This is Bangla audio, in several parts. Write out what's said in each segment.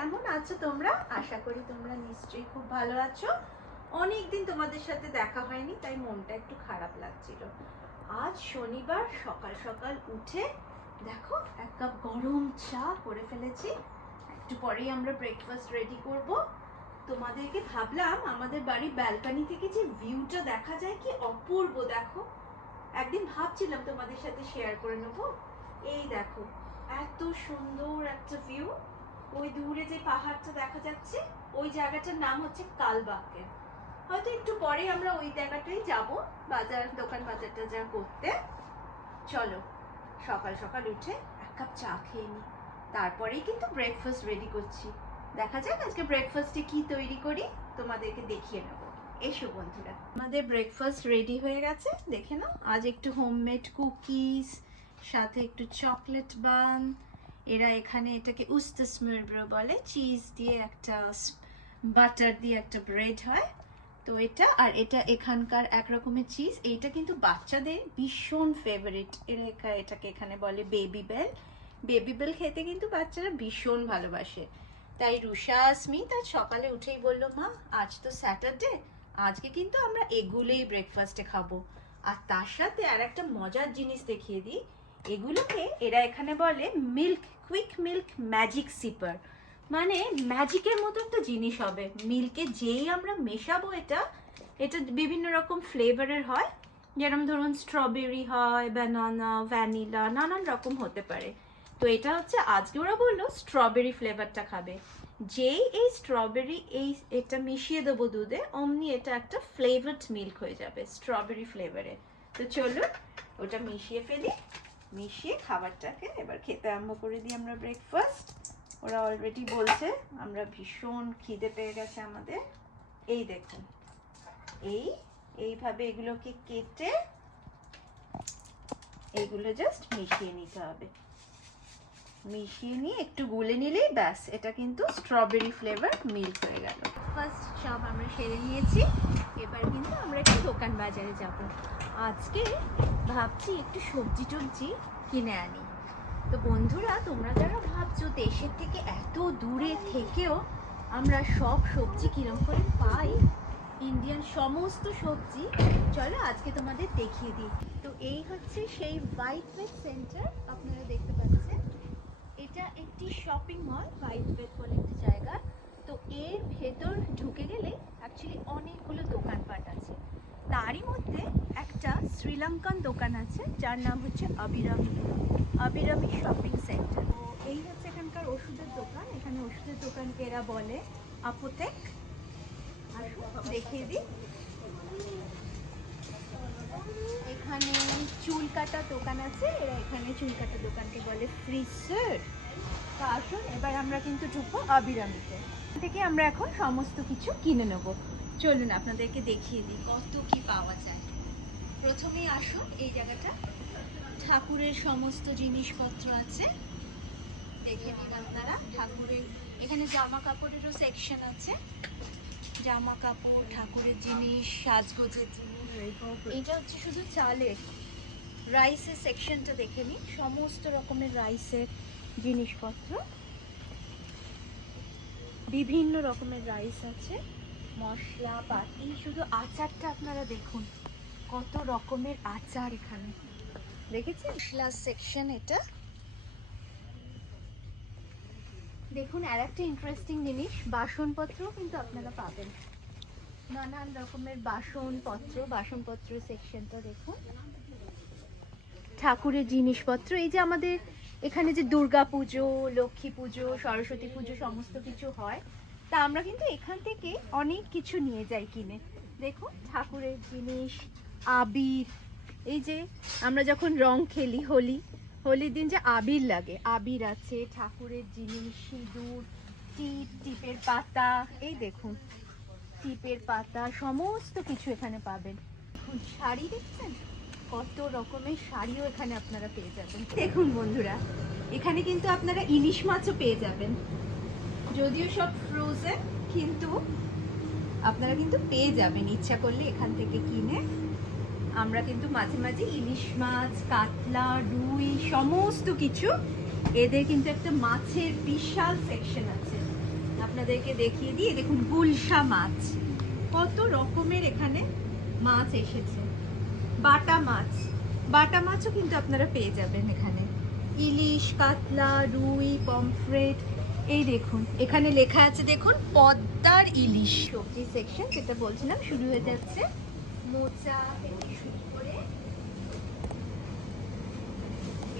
কেমন আছো তোমরা? আশা করি তোমরা নিশ্চয়ই খুব ভালো আছো। অনেকদিন তোমাদের সাথে দেখা হয়নি, তাই মনটা একটু খারাপ লাগছিল। আজ শনিবার সকাল সকাল উঠে দেখো এক কাপ গরম চা করে ফেলেছি। একটু পরেই আমরা ব্রেকফাস্ট রেডি করব। তোমাদেরকে ভাবলাম আমাদের বাড়ির ব্যালকনি থেকে যে ভিউটা দেখা যায় কি অপূর্ব, দেখো। একদিন ভাবছিলাম তোমাদের সাথে শেয়ার করে নেবো। এই দেখো এত সুন্দর একটা ভিউ। ওই দূরে যে পাহাড়টা দেখা যাচ্ছে ওই জায়গাটার নাম হচ্ছে কালবাগে। হয়তো একটু পরে আমরা ওই জায়গাটাই যাব, বাজার দোকান বাজারটা যা করতে। চলো সকাল সকাল উঠে এক কাপ চা খেয়ে নিই, তারপরেই কিন্তু ব্রেকফাস্ট রেডি করছি। দেখা যাক আজকে ব্রেকফাস্টে কি তৈরি করি, তোমাদেরকে দেখিয়ে নেবো। এসো বন্ধুরা, আমাদের ব্রেকফাস্ট রেডি হয়ে গেছে, দেখে নাও। আজ একটু হোমমেড কুকিজ, সাথে একটু চকলেট বান। এরা এখানে এটাকে উস্তাসমুরব্র বলে, চিজ দিয়ে একটা বাটার দিয়ে একটা ব্রেড হয়। তো এটা আর এটা এখানকার এক রকমের চিজ। এইটা কিন্তু বাচ্চাদের ভীষণ ফেভারিট। এটাকে এখানে বলে বেবি বেল। বেবি বেল খেতে কিন্তু বাচ্চারা ভীষণ ভালোবাসে। তাই রুষা স্মিথ আজ সকালে উঠেই বললো, মা আজ তো স্যাটারডে, আজকে কিন্তু আমরা এগুলোই ব্রেকফাস্টে খাবো। আর তার সাথে আর একটা মজার জিনিস দেখিয়ে দিই। এগুলোকে এরা এখানে বলে milk, quick milk magic sipper. মানে ম্যাজিকের মতো একটা জিনিস হবে। মিল্কে যেই আমরা মেশাবো এটা বিভিন্ন রকম ফ্লেভারের হয়। যেরকম ধরুন স্ট্রবেরি হয়, বানানা, ভ্যানিলা, নানান রকম হতে পারে। তো এটা হচ্ছে আজকে ওরা বললো স্ট্রবেরি ফ্লেভারটা খাবে। যেই এই স্ট্রবেরি এটা মিশিয়ে দেবো দুধে, অমনি এটা একটা ফ্লেভারড মিল্ক হয়ে যাবে স্ট্রবেরি ফ্লেভারে। তো চলো ওটা মিশিয়ে ফেলি, মিশিয়ে খাবারটাকে এবার খেতে আরম্ভ করে দিই আমরা ব্রেকফাস্ট। ওরা অলরেডি বলছে আমরা ভীষণ খিদে পেয়ে গেছে আমাদের। এই দেখুন, এইভাবে এগুলোকে কেটে এইগুলো জাস্ট মিশিয়ে নিতে হবে। মিশিয়ে নিয়ে একটু গুলে নিলেই ব্যাস, এটা কিন্তু স্ট্রবেরি ফ্লেভার মিল্ক হয়ে গেল। ফার্স্ট সব আমরা সেরে নিয়েছি, এবার কিন্তু আমরা একটু দোকান বাজারে যাব। আজকে ভাবছি একটু সবজি টবজি কিনে আনি। তো বন্ধুরা, তোমরা যারা ভাবছো দেশের থেকে এত দূরে থেকেও আমরা সব সবজি কিরম করে পাই, ইন্ডিয়ান সমস্ত সবজি, চলো আজকে তোমাদের দেখিয়ে দিই। তো এই হচ্ছে সেই হোয়াইট বেড সেন্টার, আপনারা দেখতে পাচ্ছেন। এটা একটি শপিং মল, হোয়াইট বেড বলে একটি জায়গা। তো এর ভেতর ঢুকে গেলে অ্যাকচুয়ালি অনেকগুলো দোকানপাট আছে। তারই মধ্যে একটা শ্রীলঙ্কান দোকান আছে যার নাম হচ্ছে আবিরামি শপিং সেন্টার। তো এই হচ্ছে এখানকার ওষুধের দোকান। এখানে ওষুধের দোকানকে এরা বলে আপোতেক। আসুন দেখিয়ে দিই। এখানে চুল কাটা দোকান আছে, এরা এখানে চুল কাটা দোকানকে বলে ফ্রিজার। তো আসুন এবার আমরা কিন্তু ঢুকবো আবিরামিতে। থেকে আমরা এখন সমস্ত কিছু কিনে নেব। চলুন আপনাদেরকে দেখিয়ে দিই কত কি পাওয়া যায়। প্রথমেই আসুন এই জায়গাটা, ঠাকুরের সমস্ত জিনিসপত্র আছে, দেখে নিন আপনারা। ঠাকুরের এখানে জামা কাপড়েরও সেকশন আছে, জামা কাপড়, ঠাকুরের জিনিস, সাজগোজের জিনিস। এটা হচ্ছে শুধু চালের, রাইসের সেকশনটা দেখে নিন, সমস্ত রকমের রাইসের জিনিসপত্র, বিভিন্ন রকমের রাইস আছে, মশলা পাতি। শুধু আচারটা আপনারা দেখুন, কত রকমের আচার এখানে, দেখেছেন? মশলা সেকশন এটা। দেখুন আর একটা ইন্টারেস্টিং জিনিস, বাসনপত্র কিন্তু আপনারা পাবেন, নানান রকমের বাসনপত্র সেকশনটা দেখুন। ঠাকুরের জিনিসপত্র, এই যে আমাদের এখানে যে দুর্গা পুজো, লক্ষ্মী পুজো, সরস্বতী পুজো সমস্ত কিছু হয়, তা আমরা কিন্তু এখান থেকে অনেক কিছু নিয়ে যাই কিনে। দেখুন ঠাকুরের জিনিস, আবির, এই যে আমরা যখন রং খেলি, হোলির দিন যে আবির লাগে, আবির আছে, ঠাকুরের জিনিস, সিঁদুর, টিপের পাতা, এই দেখুন টিপের পাতা, সমস্ত কিছু এখানে পাবেন। শাড়ি দেখছেন, কত রকমের শাড়িও এখানে আপনারা পেয়ে যাবেন। দেখুন বন্ধুরা, এখানে কিন্তু আপনারা ইলিশ মাছও পেয়ে যাবেন, যদিও সব ফ্রোজেন, কিন্তু আপনারা কিন্তু পেয়ে যাবেন ইচ্ছা করলে এখান থেকে কিনে। আমরা কিন্তু মাঝে মাঝে ইলিশ মাছ, কাতলা, রুই সমস্ত কিছু, এদের কিন্তু একটা মাছের বিশাল সেকশন আছে। আপনাদেরকে দেখিয়ে দিই, দেখুন গুলশা মাছ, কত রকমের এখানে মাছ এসেছে। বাটা মাছ, বাটা মাছও কিন্তু আপনারা পেয়ে যাবেন এখানে, ইলিশ, কাতলা, রুই, পমফ্রেট। এই দেখুন এখানে লেখা আছে, দেখুন পদ্মার ইলিশ। সবজি সেকশন যেটা বলছিলাম শুরু হয়ে যাচ্ছে, মোচা থেকে শুরু করে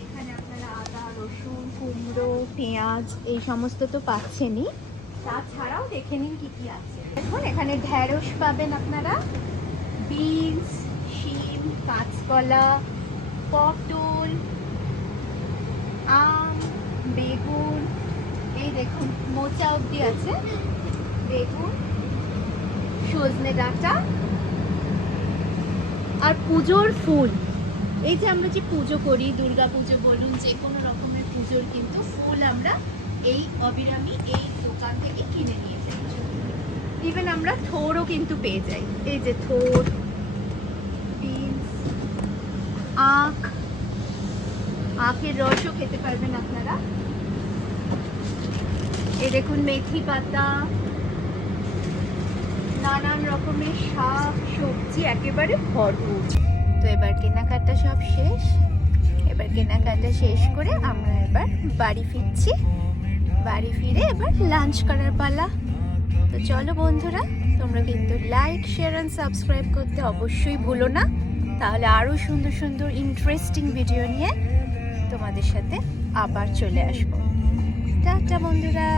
এখানে আপনারা আদা, রসুন, কুমড়ো, পেঁয়াজ এই সমস্ত তো পাচ্ছেনই, তাছাড়াও দেখে নিন কি কি আছে। দেখুন এখানে ঢেঁড়স পাবেন আপনারা, বিনস, শিম, কাঁচকলা, পটল, আম, বেগুন, এই দেখুন মোচা অবধি আছে, বেগুন, সজনে ডাঁটা আর পুজোর ফুল। এই যে আমরা যে পুজো করি, দুর্গা পুজো বলুন, যে কোনো রকমের পুজোর কিন্তু ফুল আমরা এই অবিরামী এই দোকান থেকে কিনে নিয়ে যাই। ইভেন আমরা থোড়ও কিন্তু পেয়ে যাই, এই যে থোড়, বিনস, আখ, আখের রসও খেতে পারবেন আপনারা। এই দেখুন মেথি পাতা, নানান রকমের শাক সবজি একেবারে ভরপুর। তো এবার কেনাকাটা সব শেষ, এবার কেনাকাটা শেষ করে আমরা এবার বাড়ি ফিরছি। বাড়ি ফিরে এবার লাঞ্চ করার পালা। তো চলো বন্ধুরা, তোমরা কিন্তু লাইক, শেয়ার অ্যান্ড সাবস্ক্রাইব করতে অবশ্যই ভুলো না, তাহলে আরও সুন্দর সুন্দর ইন্টারেস্টিং ভিডিও নিয়ে তোমাদের সাথে আবার চলে আসবো। টাটা বন্ধুরা।